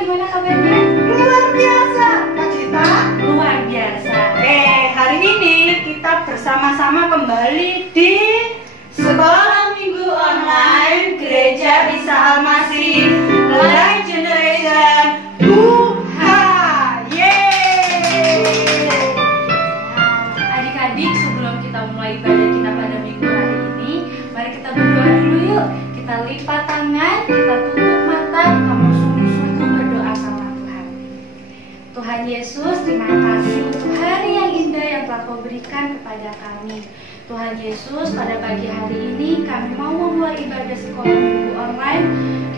gimana kabarnya? Luar biasa, Kak Cita. Luar biasa. Hari ini kita bersama-sama kembali di Sekolah Minggu Online Gereja Isa Al-Masih Life Generation. Adik-adik, sebelum kita mulai ibadah kita pada minggu hari ini, mari kita berdoa dulu yuk. Kita lipat tangan, kita tutup mata, kita mau sungguh-sungguh berdoa sama Tuhan. Tuhan Yesus, terima kasih untuk hari yang indah yang telah Kau berikan kepada kami. Tuhan Yesus, pada pagi hari ini kami mau memulai ibadah sekolah minggu online.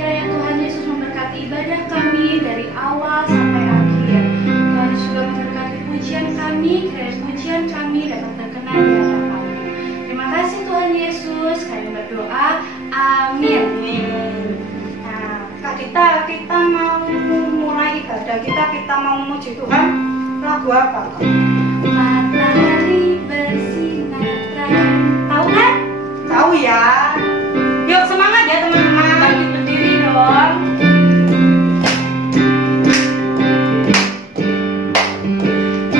Kiranya Tuhan Yesus memberkati ibadah kami dari awal sampai akhir. Tuhan Yesus juga memberkati pujian kami, kiranya pujian kami dapat terkenal di hadapan-Mu. Terima kasih Tuhan Yesus, kami berdoa. Amin. Nah, Kak Dita, kita mau mulai ibadah kita mau memuji Tuhan. Lagu apa, Kak? Matahari bersinar terang. Tahu kan? Tahu ya. Yuk semangat ya teman-teman. Bagi berdiri dong.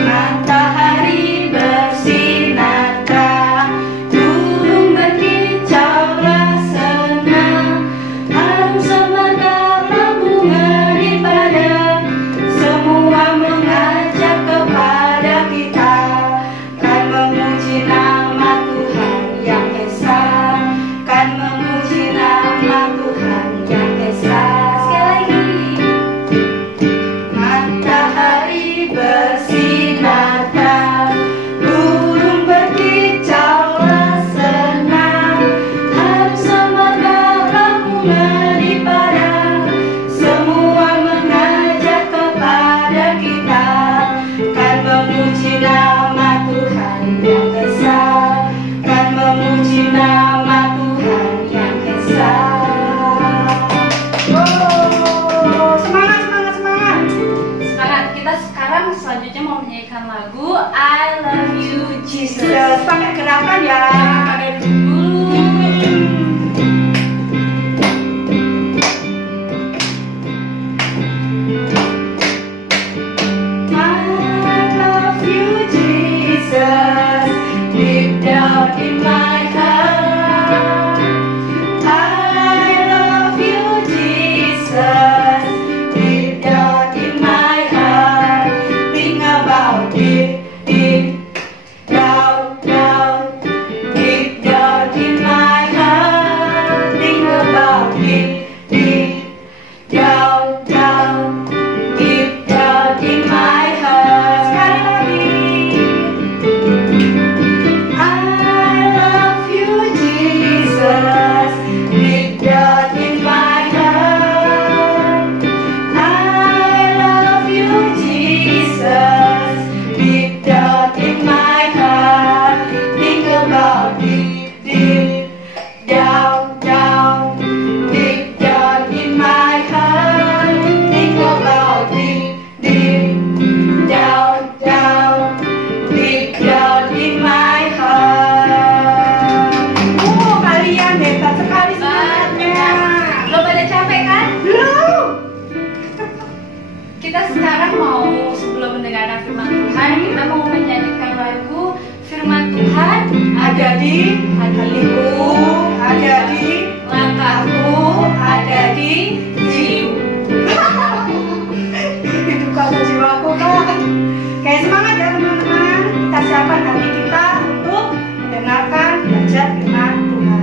Matahari bersinar terang, burung berkicaulah senang, harum semerbak bunga di padang, semua mengajak kepada kita, kan memuji nama Tuhan yang esa, kan memuji nama Tuhan yang esa. Sekali lagi. Matahari bersinar terang, burung berkicaulah senang, harum semerbak bunga di padang, semua mengajak kepada kita, kan memuji nama Tuhan yang esa, kan memuji nama Tuhan yang esa. Oh, semangat, semangat, semangat. Semangat, kita sekarang selanjutnya mau menyanyikan lagu I Love You Jesus. Pakai gerakan ya. Pakai dulu. I love you, Jesus, deep down in my heart. I love you, Jesus, deep down in my heart. Think about it, deep down, down, deep down in my heart. Think about it, deep down, down, deep down in my heart. Sekali lagi. I love you, Jesus, deep down in my heart. I love you, Jesus, deep down in my heart. Think about it, deep down, down, deep down in my heart. Think about it, deep down, down, deep down in my heart. Kalian hebat sekali semangatnya. Belum pada capek kan? Belum. Kita sekarang mau, sebelum mendengarkan firman Tuhan, kita mau menyanyikan lagu firman Tuhan Ada di hatiku, ada di langkahku, ada di jiwa. Hidup kata jiwaku kan. Kayak semangat ya teman-teman. Kita siapkan hati kita untuk mendengarkan belajar firman Tuhan.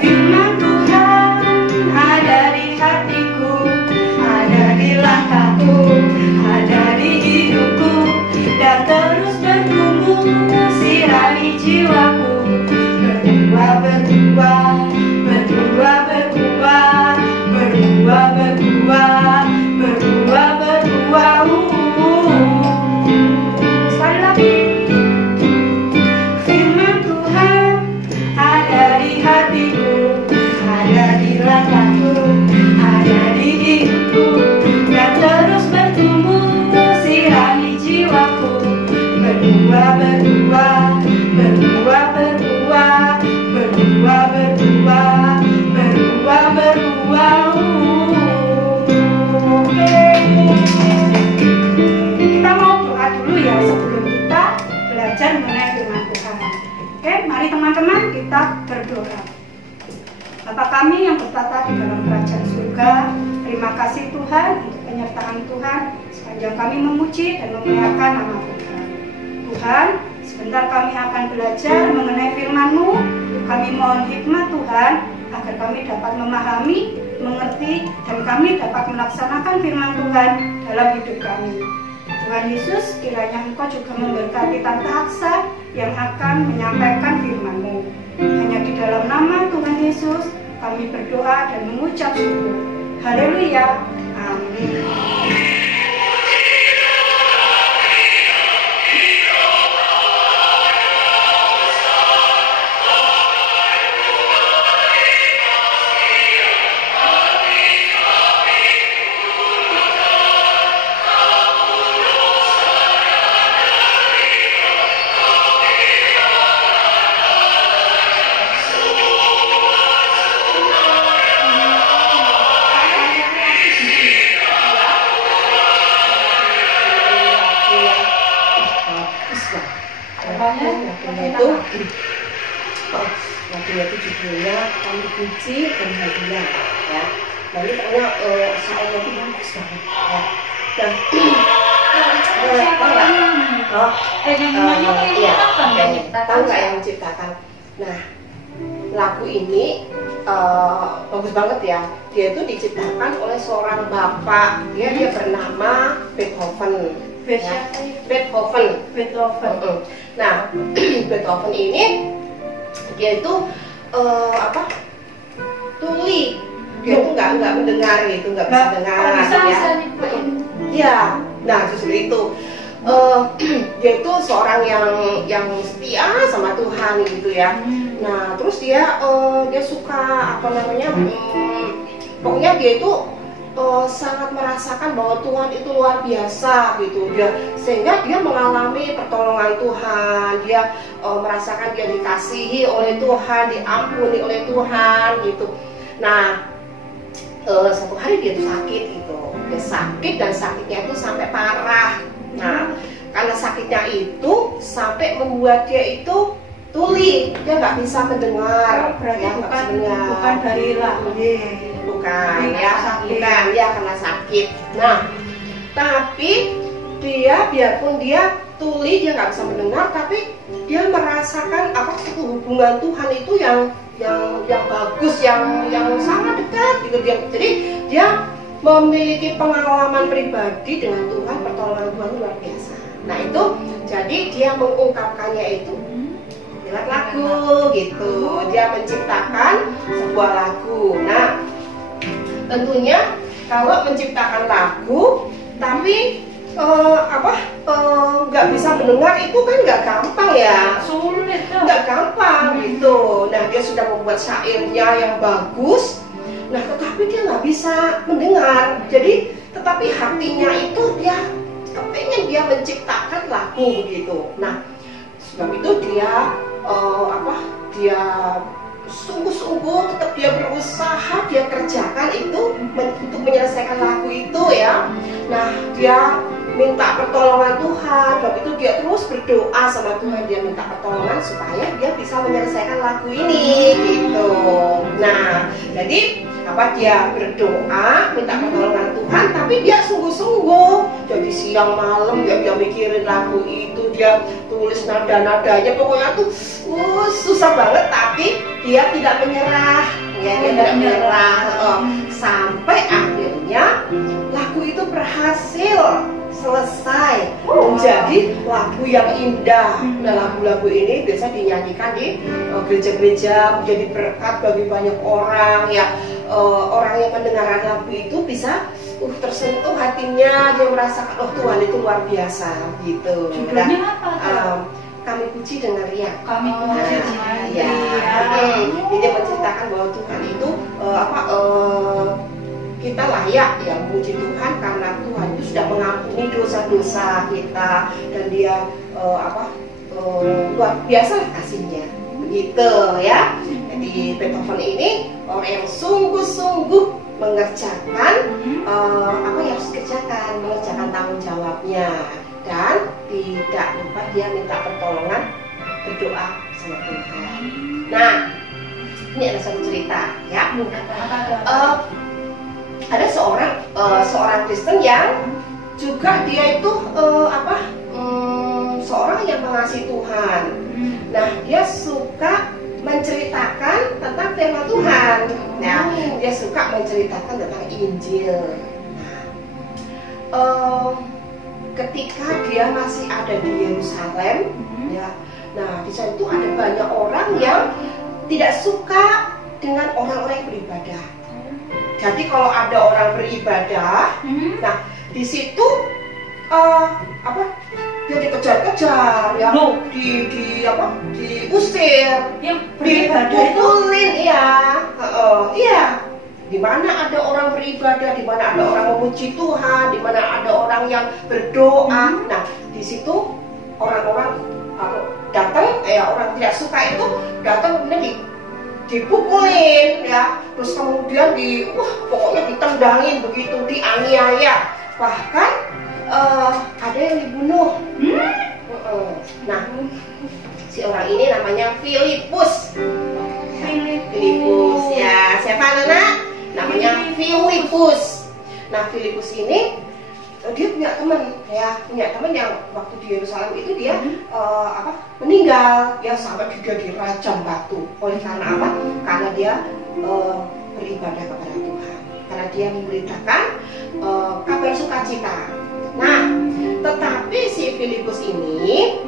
Firman Tuhan ada di hatiku, ada di langkahku, ada di hidupku. kita berdoa. Bapa kami yang bertata di dalam kerajaan surga, terima kasih Tuhan untuk penyertaan Tuhan sepanjang kami memuji dan memuliakan nama Tuhan. Tuhan, sebentar kami akan belajar mengenai firman-Mu. Kami mohon hikmat Tuhan agar kami dapat memahami, mengerti, dan kami dapat melaksanakan firman Tuhan dalam hidup kami. Tuhan Yesus, kiranya Engkau juga memberkati Tante Aksa yang akan menyampaikan firman-Mu. Hanya di dalam nama Tuhan Yesus kami berdoa dan mengucap syukur. Haleluya. Amin. Lagunya itu judulnya Kami Puji dan Hadiah ya. Nah ini karena saatnya itu bagus banget ya. Dan tahu nggak yang menciptakan? Nah lagu ini bagus banget ya. Dia itu diciptakan oleh seorang bapak. Dia bernama Beethoven. Beethoven. Nah, Beethoven ini dia itu tuli. Dia itu nggak mendengar gitu, nggak bisa dengar ya. Iya. Nah, justru itu dia itu seorang yang setia sama Tuhan gitu ya. Nah, terus dia suka pokoknya dia itu sangat merasakan bahwa Tuhan itu luar biasa gitu dia, sehingga dia mengalami pertolongan Tuhan. Dia merasakan dia dikasihi oleh Tuhan, diampuni oleh Tuhan gitu. Nah satu hari dia tuh sakit gitu, dia sakit dan sakitnya itu sampai parah. Nah karena sakitnya itu sampai membuat dia itu tuli, dia nggak bisa mendengar. Berarti ya, bukan dari lagu. Bukan ya karena sakit. Nah tapi dia biarpun dia tuli, dia nggak bisa mendengar, tapi dia merasakan hubungan Tuhan itu yang bagus, yang sangat dekat gitu dia. Jadi dia memiliki pengalaman pribadi dengan Tuhan, pertolongan Tuhan luar biasa. Nah itu jadi dia mengungkapkannya itu lewat lagu gitu. Dia menciptakan sebuah lagu. Nah tentunya kalau menciptakan lagu tapi nggak bisa mendengar itu kan nggak gampang ya, Sulit nggak gampang gitu. Nah dia sudah membuat syairnya yang bagus, nah tetapi dia nggak bisa mendengar. Jadi tetapi hatinya itu dia kepengen dia menciptakan lagu gitu. Nah sebab itu dia dia sungguh-sungguh tetap dia berusaha, dia kerjakan itu untuk menyelesaikan lagu itu ya. Nah dia minta pertolongan Tuhan, waktu itu dia terus berdoa sama Tuhan, dia minta pertolongan supaya dia bisa menyelesaikan lagu ini gitu. Nah jadi dia berdoa minta pertolongan Tuhan, tapi dia sungguh-sungguh. Jadi siang malam dia mikirin lagu itu, dia tulis nada-nadanya, pokoknya tuh susah banget, tapi dia tidak menyerah ya, dia tidak menyerah sampai akhirnya lagu itu berhasil selesai menjadi lagu yang indah. Nah lagu-lagu ini biasa dinyanyikan di gereja-gereja, menjadi berkat bagi banyak orang ya. Orang yang mendengarkan lagu itu bisa tersentuh hatinya, dia merasakan Tuhan itu luar biasa gitu. Judulnya apa? Kami Puji dengan Riak. Kami Puji dengan Riak. Jadi menceritakan bahwa Tuhan itu kita layak ya memuji Tuhan karena Tuhan itu sudah mengampuni dosa-dosa kita, dan dia luar biasa kasihnya begitu ya. Jadi Beethoven ini orang yang sungguh-sungguh mengerjakan apa yang harus dikerjakan, mengerjakan tanggung jawabnya, dan tidak lupa dia minta pertolongan, berdoa sama Tuhan. Nah, ini ada satu cerita ya. Ada seorang Kristen yang juga dia itu seorang yang mengasihi Tuhan. Nah, dia suka menceritakan tentang firman Tuhan. Nah, dia suka menceritakan tentang Injil. Ketika dia masih ada di Yerusalem, ya, nah di sana itu ada banyak orang yang tidak suka dengan orang-orang yang beribadah. Jadi kalau ada orang beribadah, nah di situ dia dikejar-kejar, ya, diusir, dipukulin, iya. Di mana ada orang beribadah, di mana ada orang memuji Tuhan, di mana ada orang yang berdoa. Nah, di situ orang-orang datang, orang tidak suka itu datang kemudian dipukulin, ya, terus kemudian pokoknya ditendangin begitu, dianiaya, bahkan ada yang dibunuh. Nah, si orang ini namanya Filipus. Filipus, ya, siapa anak? Namanya Filipus. Nah, Filipus ini dia punya teman yang waktu di Yerusalem itu dia meninggal, ya, sampai dia dirajam batu. Oleh karena apa? Karena dia beribadah kepada Tuhan, karena dia memberitakan kabar sukacita. Nah, tetapi si Filipus ini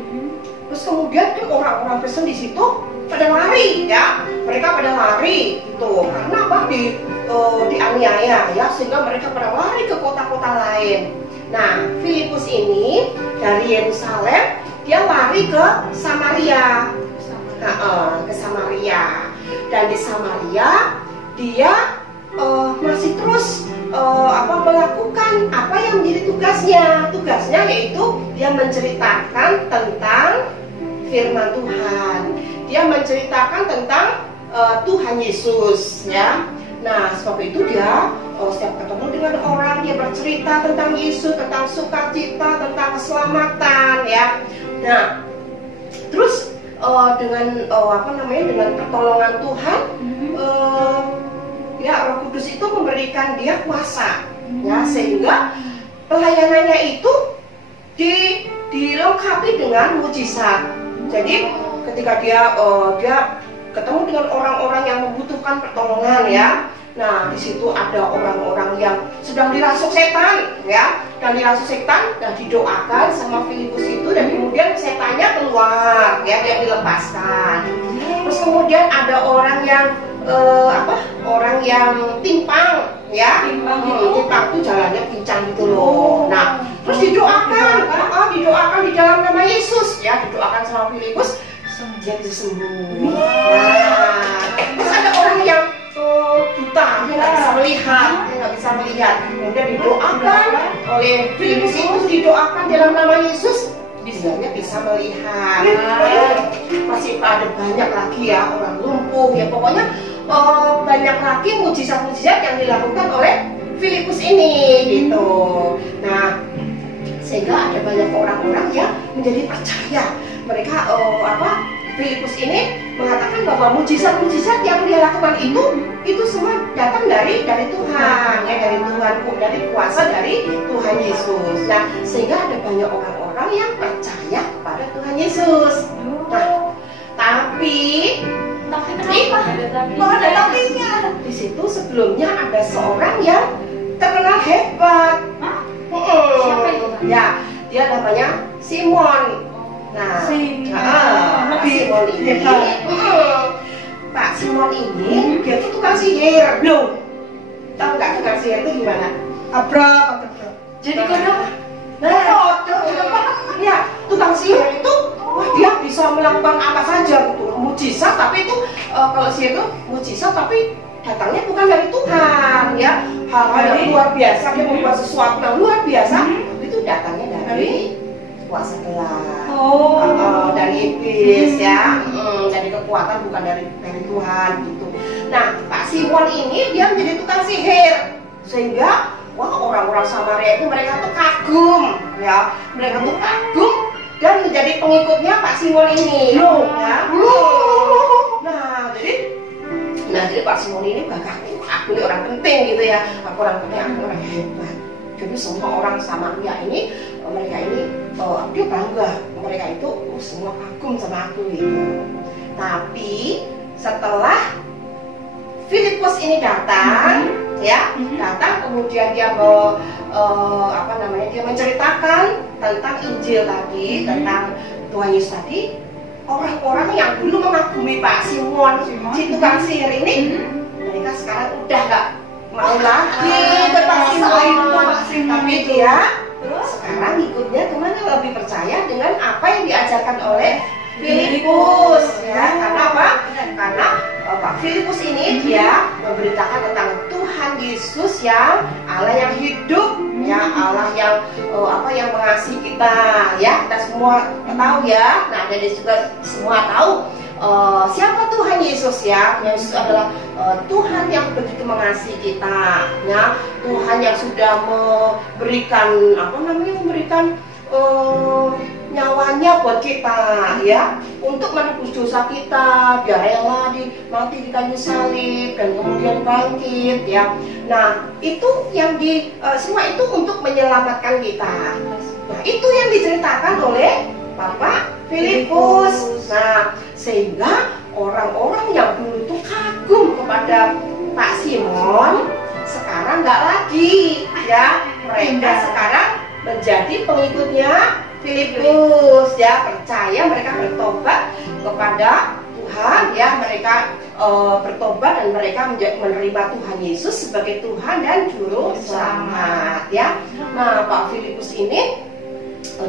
terus kemudian kan orang-orang Kristen di situ pada lari, ya, mereka pada lari gitu, karena apa? Dianiaya, ya, sehingga mereka pada lari ke kota-kota lain. Nah, Filipus ini dari Yerusalem dia lari ke Samaria, ke Samaria, dan di Samaria dia masih terus melakukan apa yang menjadi tugasnya yaitu dia menceritakan tentang firman Tuhan, dia menceritakan tentang Tuhan Yesus, ya. Nah, sebab itu dia setiap ketemu dengan orang dia bercerita tentang Yesus, tentang sukacita, tentang keselamatan, ya. Nah, terus dengan dengan pertolongan Tuhan, ya, Roh Kudus itu memberikan dia kuasa, ya, sehingga pelayanannya itu dilengkapi dengan mujizat. Jadi ketika dia ketemu dengan orang-orang yang membutuhkan pertolongan, ya. Nah, di situ ada orang-orang yang sedang dirasuk setan, ya, dan didoakan sama Filipus itu, dan kemudian setannya keluar, ya, dia dilepaskan. Terus kemudian ada orang yang timpang, ya, timpang itu jalannya pincang gitu loh. Nah, terus didoakan di dalam nama Yesus, ya, didoakan sama Filipus, dia bisa sembuh. Nah, terus ada orang yang buta, dia nggak bisa melihat, kemudian didoakan oleh Filipus itu, didoakan dalam nama Yesus, dia bisa melihat. Masih ada banyak lagi, ya, orang lumpuh, ya, pokoknya banyak lagi mujizat-mujizat yang dilakukan oleh Filipus ini, gitu. Nah, sehingga ada banyak orang-orang yang menjadi percaya. Mereka Filipus ini mengatakan bahwa mujizat-mujizat yang dia lakukan itu semua datang dari Tuhan, ya, dari kuasa dari Tuhan Yesus. Nah, sehingga ada banyak orang-orang yang percaya kepada Tuhan Yesus. Nah, tapi kenapa? Ada tapinya. Di situ sebelumnya ada seorang yang terkenal hebat. Siapa itu? Ya, dia namanya Simon. Nah, Simon ini, Pak Simon ini dia tuh tukang sihir, loh. Tahu nggak tukang sihir itu gimana? Jadi kodok. Ya, tukang sihir itu, dia bisa melakukan apa saja gitu, mujizat. Tapi itu kalau sihir itu mujizat, tapi datangnya bukan dari Tuhan, ya. Hal-hal yang luar biasa, dia membuat sesuatu yang luar biasa, itu datangnya dari kuasa gelap, dari iblis, ya, dari kekuatan, bukan dari Tuhan, gitu. Nah, Pak Simon ini dia menjadi tukang sihir, sehingga orang-orang Samaria itu mereka tuh kagum, ya, dan menjadi pengikutnya Pak Simon ini, ya. Jadi Pak Simon ini bakal aku ini orang penting gitu ya, aku orang penting, aku orang hebat. Jadi semua orang Samaria ini, mereka ini dia bangga, mereka itu semua kagum sama aku gitu. Tapi setelah Filipus ini datang, datang kemudian dia dia menceritakan tentang Injil tadi, tentang Tuhan Yesus tadi. Orang-orang yang dulu mengagumi Pak Simon, si tukang sihir ini, mereka sekarang udah nggak mau lagi ke Pak Simon. Tapi dia sekarang ikutnya kemana, lebih percaya dengan apa yang diajarkan oleh Filipus, ya. Karena apa? Karena Pak Filipus ini dia memberitakan tentang Tuhan Yesus yang Allah yang hidup, ya, Allah yang yang mengasihi kita, ya. Kita semua tahu ya. Nah, dan juga semua tahu siapa Tuhan Yesus, ya. Yesus adalah Tuhan yang begitu mengasihi kita, ya. Tuhan yang sudah memberikan nyawanya buat kita, ya, untuk menebus dosa kita. Dia rela mati di kayu salib dan kemudian bangkit, ya. Nah, itu yang semua itu untuk menyelamatkan kita. Nah, itu yang diceritakan oleh Bapak Filipus. Nah, sehingga orang-orang yang dulu tuh kagum kepada Pak Simon sekarang nggak lagi, ya. Mereka sekarang menjadi pengikutnya Filipus, ya, percaya, mereka bertobat kepada Tuhan, ya, mereka bertobat dan mereka menerima Tuhan Yesus sebagai Tuhan dan Juru Selamat, ya. Nah, Pak Filipus ini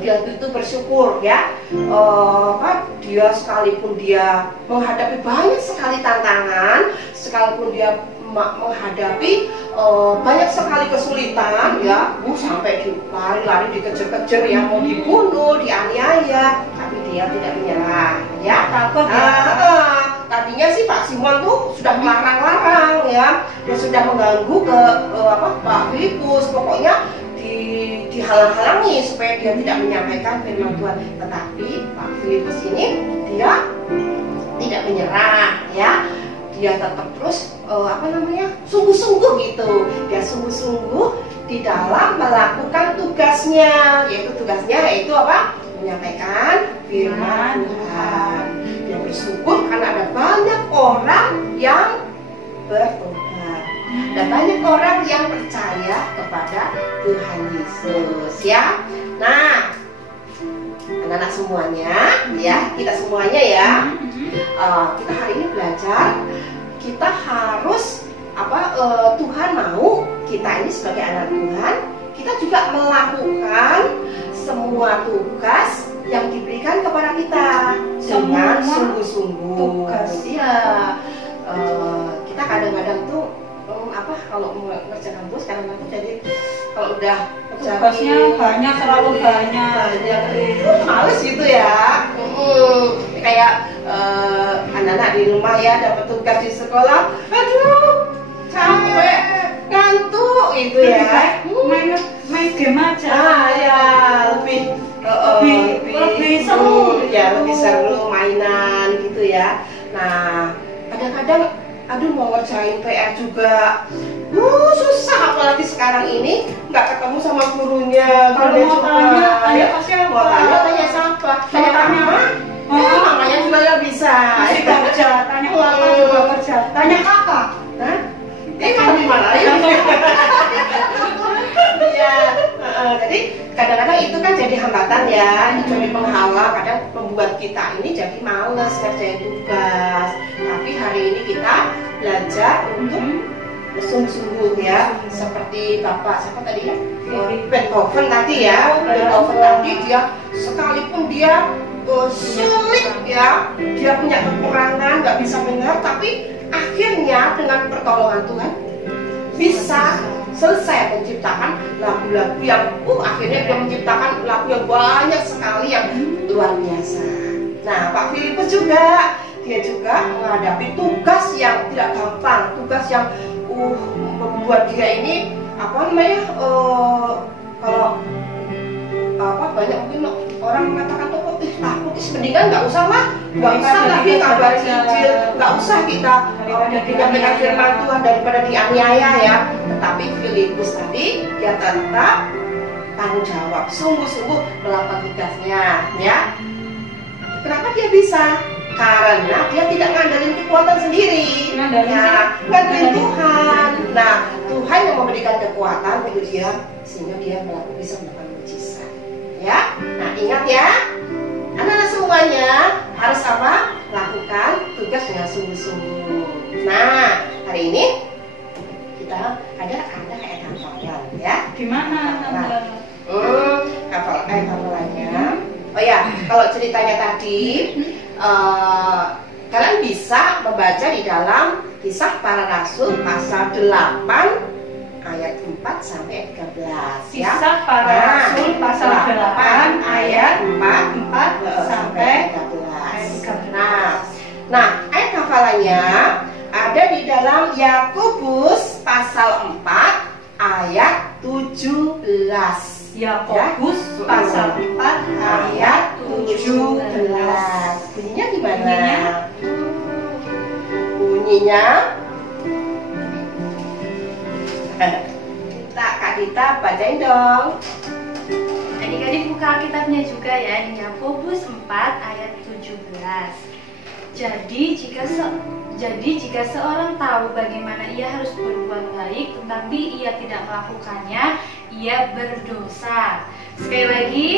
dia itu bersyukur, ya, dia sekalipun dia menghadapi banyak sekali tantangan, sekalipun dia menghadapi banyak sekali kesulitan, ya, sampai lari-lari dikejar-kejar, yang mau dibunuh, dianiaya, tapi dia tidak menyerah, ya. Takut, ya. Tadinya sih Pak Simon tuh sudah melarang-larang, ya, dia sudah mengganggu ke Pak Filipus, pokoknya dihalang-halangi supaya dia tidak menyampaikan firman Tuhan. Tetapi Pak Filipus ini dia tidak menyerah, ya. Dia tetap terus sungguh-sungguh gitu. Dia sungguh-sungguh di dalam melakukan tugasnya, yaitu apa? Menyampaikan firman Tuhan. Dia bersyukur karena ada banyak orang yang bertobat dan banyak orang yang percaya kepada Tuhan Yesus, ya. Nah, anak-anak semuanya, ya, kita semuanya, ya, kita hari ini belajar, kita harus Tuhan mau kita ini sebagai anak Tuhan, kita juga melakukan semua tugas yang diberikan kepada kita dengan sungguh-sungguh. Iya, kita kadang-kadang tuh kalau mengerjakan tugas kadang-kadang jadi kalau udah tugasnya banyak, terlalu banyak, males gitu ya. Kayak anak-anak di rumah, ya, dapat tugas di sekolah, aduh capek, ngantuk gitu, ya. Main game aja. Ya, lebih seru, ya, lebih seru mainan gitu, ya. Nah, kadang-kadang mau ngerjain PR juga susah, apalagi sekarang ini nggak ketemu sama gurunya. Kalau mau tanya siapa? Tanya siapa? Tanya mama. Mamanya juga nggak bisa. Kerja, tanya papa juga kerja. Tanya kakak. Kamu gimana? Ya, jadi kadang-kadang itu kan jadi hambatan, ya, jadi penghalang, kadang membuat kita ini jadi males ngerjain tugas. Tapi hari ini kita belajar untuk bersungguh-sungguh, ya, seperti Bapak siapa tadi, ya, Beethoven tadi, ya. Beethoven tadi dia sekalipun dia sulit, ya, dia punya kekurangan, nggak bisa mendengar, tapi akhirnya dengan pertolongan Tuhan bisa selesai menciptakan lagu-lagu yang akhirnya dia menciptakan lagu yang banyak sekali yang luar biasa. Nah, Pak Filipus juga, dia juga menghadapi tugas yang tidak gampang, tugas yang membuat dia ini kalau banyak mungkin orang mengatakan tuh takut, mendingan nggak usah lah, nggak usah lagi kabar Injil, nggak usah kita menyampaikan firman Tuhan daripada dianiaya ya. Tetapi Filipus tadi dia tetap tanggung jawab, sungguh-sungguh melakukan tugasnya ya. Kenapa dia bisa? Karena dia tidak ngandelin kekuatan sendiri, ngandelin Tuhan. Nah, Tuhan yang memberikan kekuatan untuk dia, sehingga dia bisa melakukan mujizat. Ya, nah ingat ya, anak-anak semuanya harus apa? Lakukan tugas dengan sungguh-sungguh. Nah, hari ini kita ada kayak hafalan ya. Gimana? Hafalannya. Oh ya, kalau ceritanya tadi. Kalian bisa membaca di dalam Kisah Para Rasul pasal 8 ayat 4 sampai 13 ya. Kisah Para Rasul pasal 8 ayat 4 sampai 13. Nah, ayat hafalannya ada di dalam Yakobus pasal 4 ayat 17. Yakobus pasal 4 ayat 17. Bunyinya gimana? Bunyinya Kak Dita bacain dong. Adik-adik buka Alkitabnya juga ya, di Yakobus 4 ayat 17. Jadi jika seorang tahu bagaimana ia harus berbuat baik, tetapi ia tidak melakukannya, ia berdosa. Sekali lagi,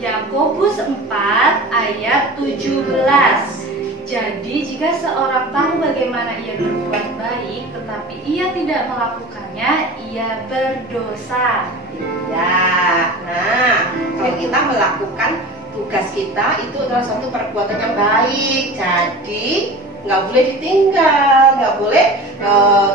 Yakobus 4 ayat 17. Jadi jika seorang tahu bagaimana ia berbuat baik, tetapi ia tidak melakukannya, ia berdosa. Ya, nah kalau kita melakukan tugas kita itu adalah suatu perbuatan yang baik. Jadi nggak boleh ditinggal, nggak boleh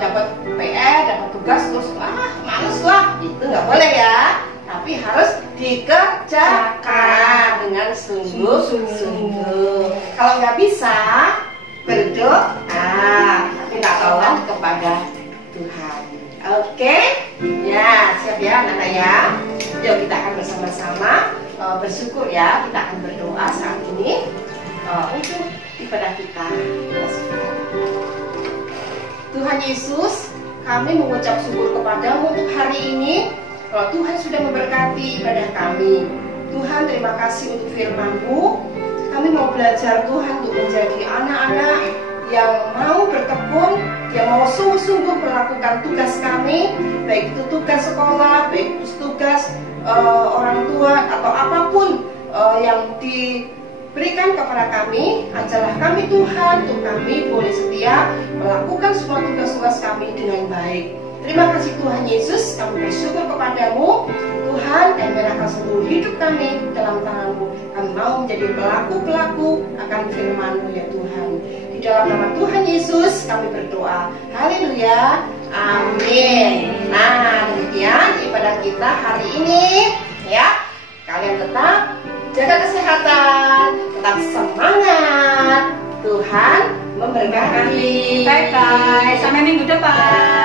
dapat PR, dapat tugas terus males lah, itu nggak boleh ya. Tapi harus dikerjakan dengan sungguh-sungguh. Kalau nggak bisa, berdoa, minta tolong kepada Tuhan. Oke? Ya, siap ya anak-anak ya. Yuk kita akan bersama-sama bersyukur ya. Kita akan berdoa saat ini untuk ibadah kita. Tuhan Yesus, kami mengucap syukur kepadamu untuk hari ini. Kalau Tuhan sudah memberkati ibadah kami. Tuhan, terima kasih untuk firman-Mu. Kami mau belajar Tuhan untuk menjadi anak-anak yang mau bertekun, yang mau sungguh-sungguh melakukan tugas kami, baik itu tugas sekolah, baik itu tugas orang tua atau apapun yang diberikan kepada kami. Ajarlah kami Tuhan, untuk kami boleh setia melakukan semua tugas-tugas kami dengan baik. Terima kasih Tuhan Yesus, kami bersyukur kepadamu Tuhan, dan menyerahkan seluruh hidup kami dalam tangan-Mu. Kami mau menjadi pelaku-pelaku akan firman-Mu ya Tuhan. Di dalam nama Tuhan Yesus kami berdoa. Haleluya. Amin. Nah, demikian ibadah kita hari ini ya. Kalian tetap jaga kesehatan, tetap semangat. Tuhan memberkati. Bye-bye, sampai minggu depan.